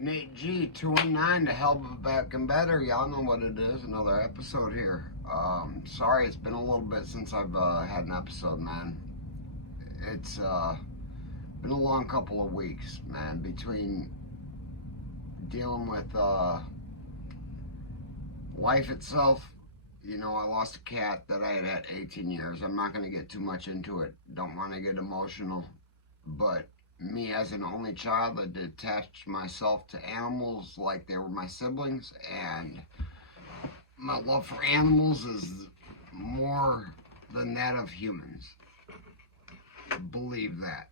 Nate G, 219 to Hell Back and Better. Y'all know what it is. Another episode here. Sorry, it's been a little bit since I've had an episode, man. It's been a long couple of weeks, man, between dealing with life itself. You know, I lost a cat that I had 18 years. I'm not going to get too much into it. Don't want to get emotional. But me as an only child, I detached myself to animals like they were my siblings, and my love for animals is more than that of humans. Believe that.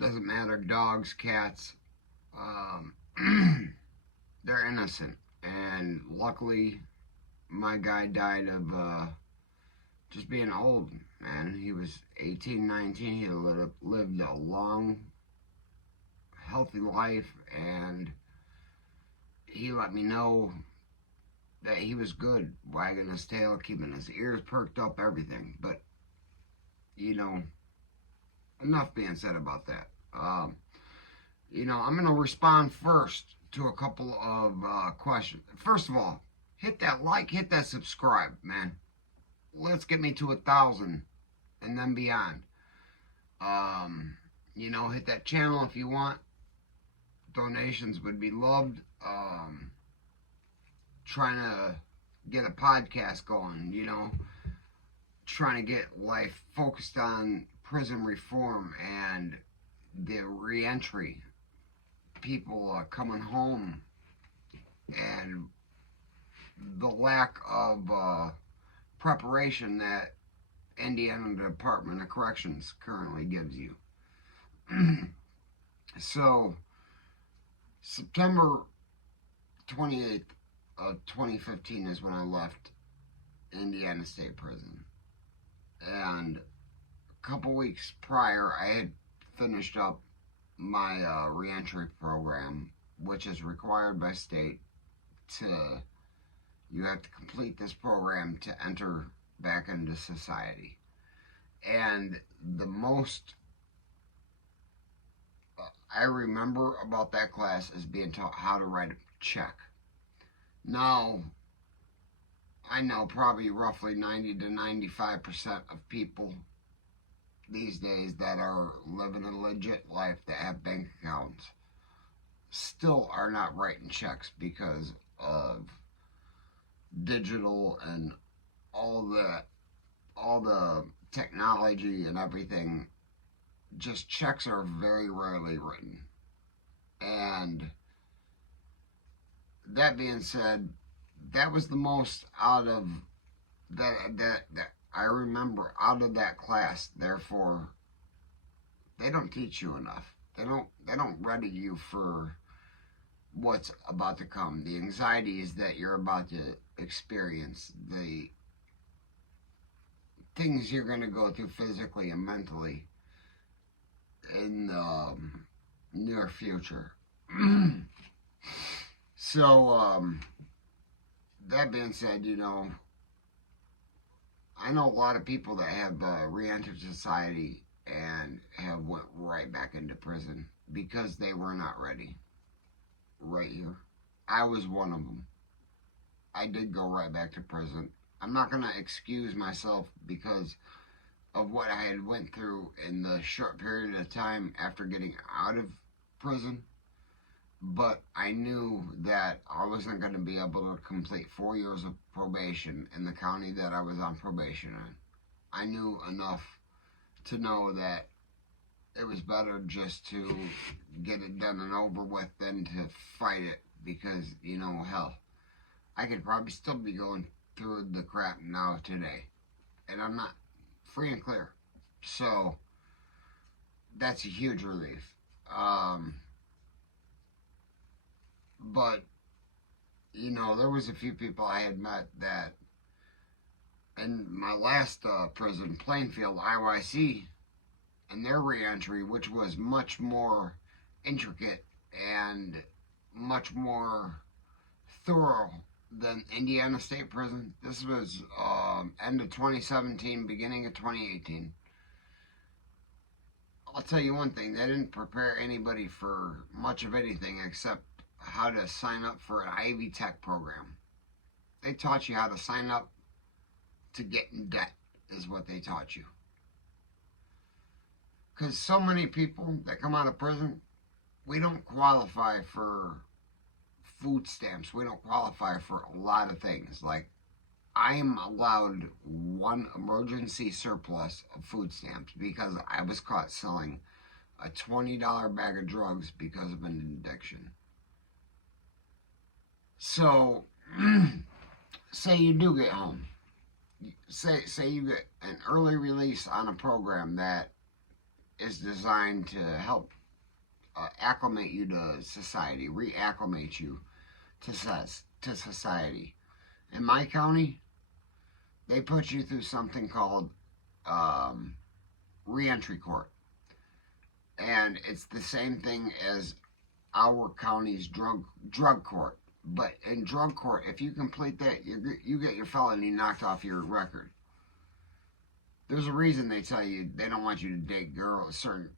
Doesn't matter, dogs, cats, they're innocent. And luckily, my guy died of just being old, man. He was 18, 19. He lived a long, healthy life, and he let me know that he was good, wagging his tail, keeping his ears perked up, everything. But, you know, enough being said about that. You know, I'm going to respond first to a couple of questions. First of all, hit that like, hit that subscribe, man. Let's get me to 1,000 and then beyond. You know, hit that channel if you want. Donations would be loved. Trying to get a podcast going, you know, trying to get life focused on prison reform and the reentry, people coming home, and the lack of preparation that Indiana Department of Corrections currently gives you. So, September 28th of 2015 is when I left Indiana State Prison. And a couple weeks prior, I had finished up my reentry program, which is required by state to, you have to complete this program to enter back into society. And the most I remember about that class is being taught how to write a check. Now, I know probably roughly 90 to 95% of people these days that are living a legit life that have bank accounts still are not writing checks because of digital and all the technology and everything. Just checks are very rarely written. And that being said, that was the most out of that I remember out of that class. Therefore, they don't teach you enough. They don't ready you for what's about to come. The anxieties that you're about to experience, the things you're going to go through physically and mentally in the near future. So, that being said, you know, I know a lot of people that have re-entered society and have went right back into prison because they were not ready. Right here. I was one of them. I did go right back to prison. I'm not going to excuse myself because of what I had went through in the short period of time after getting out of prison. But I knew that I wasn't going to be able to complete 4 years of probation in the county that I was on probation in. I knew enough to know that it was better just to get it done and over with than to fight it because, you know, hell, I could probably still be going through the crap now today. And I'm not free and clear. So, that's a huge relief. But, you know, there was a few people I had met that in my last prison, Plainfield, IYC, and their reentry, which was much more intricate and much more thorough than Indiana State Prison. This was end of 2017, beginning of 2018. I'll tell you one thing, they didn't prepare anybody for much of anything except how to sign up for an Ivy Tech program. They taught you how to sign up to get in debt, is what they taught you. Because so many people that come out of prison, we don't qualify for food stamps. We don't qualify for a lot of things. Like, I am allowed one emergency surplus of food stamps because I was caught selling a $20 bag of drugs because of an addiction. So, say you do get home. Say you get an early release on a program that is designed to help acclimate you to society, reacclimate you to society. In my county, they put you through something called reentry court. And it's the same thing as our county's drug court. But in drug court, if you complete that, you get your felony knocked off your record. There's a reason they tell you they don't want you to date certain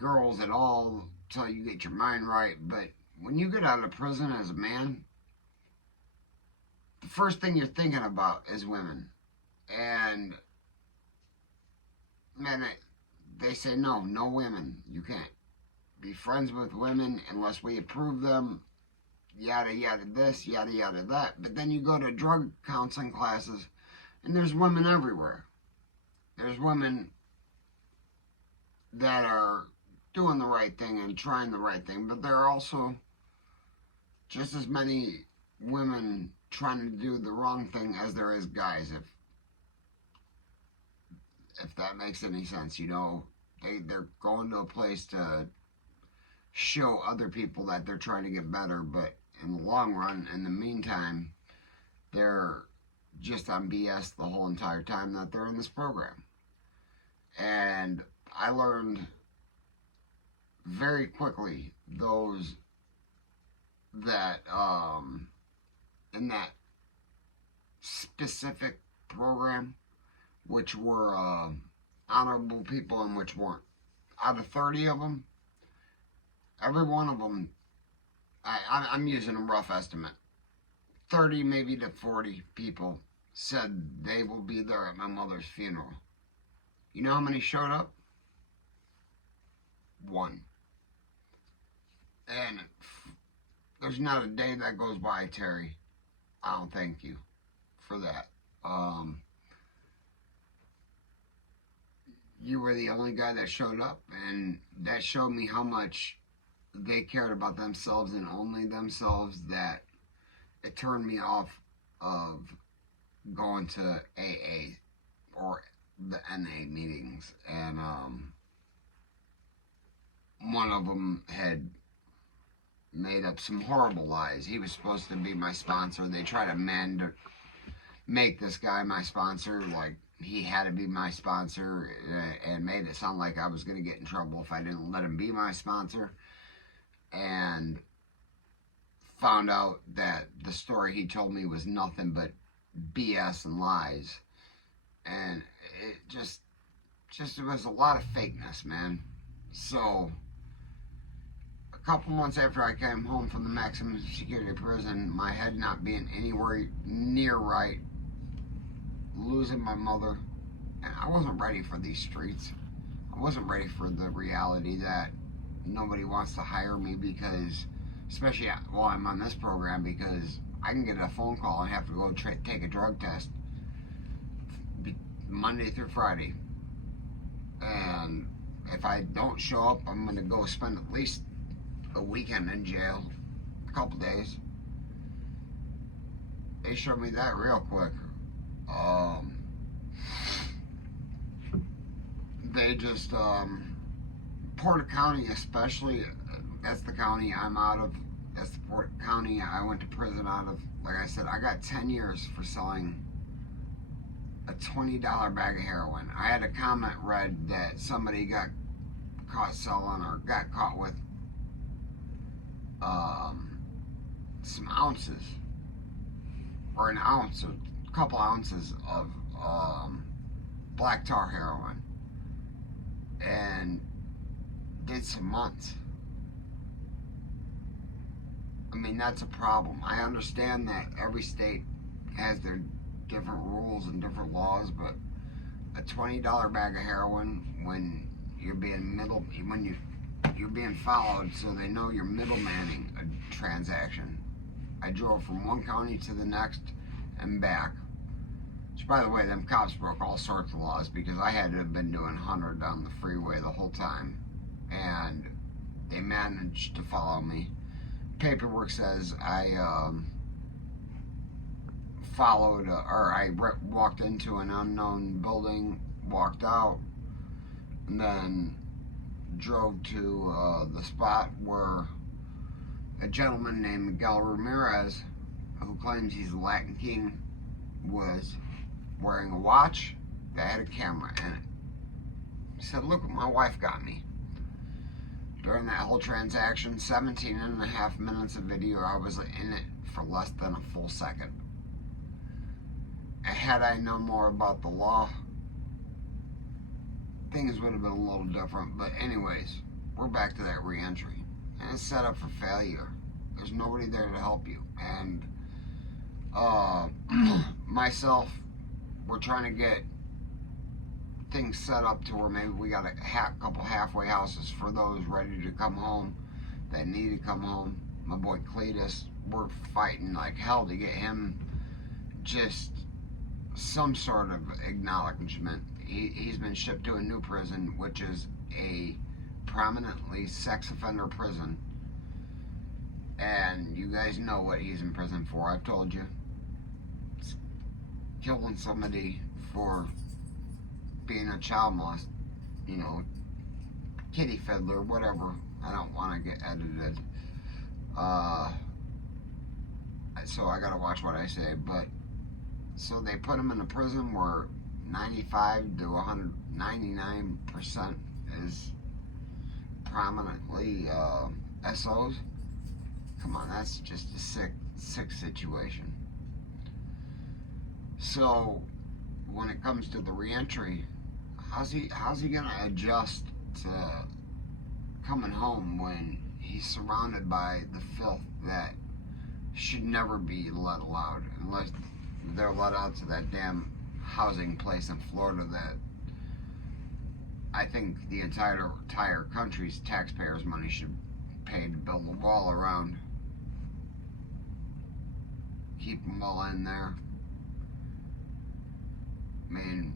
girls at all until you get your mind right. But when you get out of prison as a man, the first thing you're thinking about is women. And, man, they say no women. You can't be friends with women unless we approve them. Yada yada this, yada yada that. But then you go to drug counseling classes, and there's women everywhere. There's women that are doing the right thing and trying the right thing, but there are also just as many women trying to do the wrong thing as there is guys. If that makes any sense, you know, they're going to a place to show other people that they're trying to get better, but in the long run, in the meantime, they're just on BS the whole entire time that they're in this program. And I learned very quickly those that in that specific program, which were honorable people and which weren't. Out of 30 of them, every one of them, I'm using a rough estimate, 30 maybe to 40 people said they will be there at my mother's funeral. You know how many showed up? One. And there's not a day that goes by, Terry, I don't thank you for that. You were the only guy that showed up, and that showed me how much they cared about themselves and only themselves, that it turned me off of going to AA or the NA meetings. And one of them had made up some horrible lies. He was supposed to be my sponsor. They tried to make this guy my sponsor, like he had to be my sponsor, and made it sound like I was going to get in trouble if I didn't let him be my sponsor. And found out that the story he told me was nothing but BS and lies. And it just it was a lot of fakeness, man. So a couple months after I came home from the maximum security prison, my head not being anywhere near right, losing my mother, and I wasn't ready for these streets. I wasn't ready for the reality that nobody wants to hire me because, especially while I'm on this program, because I can get a phone call and have to go take a drug test Monday through Friday. And if I don't show up, I'm going to go spend at least a weekend in jail, a couple days. They showed me that real quick. They just, Porter County especially, that's the county I'm out of. That's the Porter County I went to prison out of. Like I said, I got 10 years for selling a $20 bag of heroin. I had a comment read that somebody got caught selling or got caught with some ounces, or an ounce, a couple ounces of black tar heroin. And did some months. I mean, that's a problem. I understand that every state has their different rules and different laws, but a $20 bag of heroin when you're being you're being followed, so they know you're middlemaning a transaction. I drove from one county to the next and back. Which, by the way, them cops broke all sorts of laws because I had to have been doing 100 down the freeway the whole time, and they managed to follow me. Paperwork says I walked into an unknown building, walked out, and then drove to the spot where a gentleman named Miguel Ramirez, who claims he's the Latin King, was wearing a watch that had a camera in it. He said, "Look what my wife got me." During that whole transaction, 17 and a half minutes of video, I was in it for less than a full second. Had I known more about the law, things would have been a little different. But anyways, we're back to that re-entry. And it's set up for failure. There's nobody there to help you. And myself, we're trying to get things set up to where maybe we got a couple halfway houses for those ready to come home, that need to come home. My boy Cletus, we're fighting like hell to get him just some sort of acknowledgement. He's been shipped to a new prison, which is a prominently sex offender prison. And you guys know what he's in prison for. I've told you. It's killing somebody for being a child molest, kitty fiddler, whatever. I don't want to get edited. So I gotta watch what I say. But so they put him in a prison where 95 to 199% is prominently SOs. Come on, that's just a sick situation. So when it comes to the reentry, how's he gonna adjust to coming home when he's surrounded by the filth that should never be let allowed, unless they're let out to that damn housing place in Florida that I think the entire country's taxpayers' money should pay to build a wall around. Keep them all in there. I mean,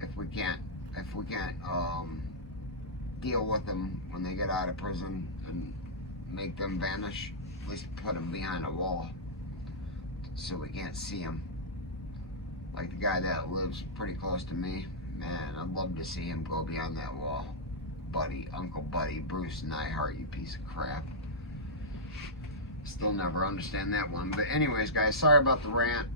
if we can't deal with them when they get out of prison and make them vanish, at least put them behind a wall so we can't see them. Like the guy that lives pretty close to me, man, I'd love to see him go behind that wall. Uncle Buddy, Bruce Nyhart, you piece of crap. Still never understand that one. But anyways, guys, sorry about the rant.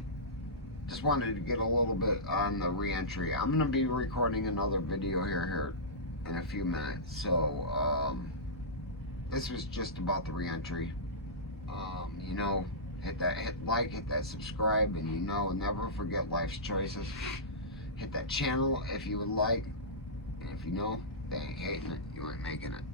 Just wanted to get a little bit on the re-entry. I'm going to be recording another video here in a few minutes. So, this was just about the re-entry. Hit like, hit that subscribe, and never forget life's choices. Hit that channel if you would like. And if they ain't hating it, you ain't making it.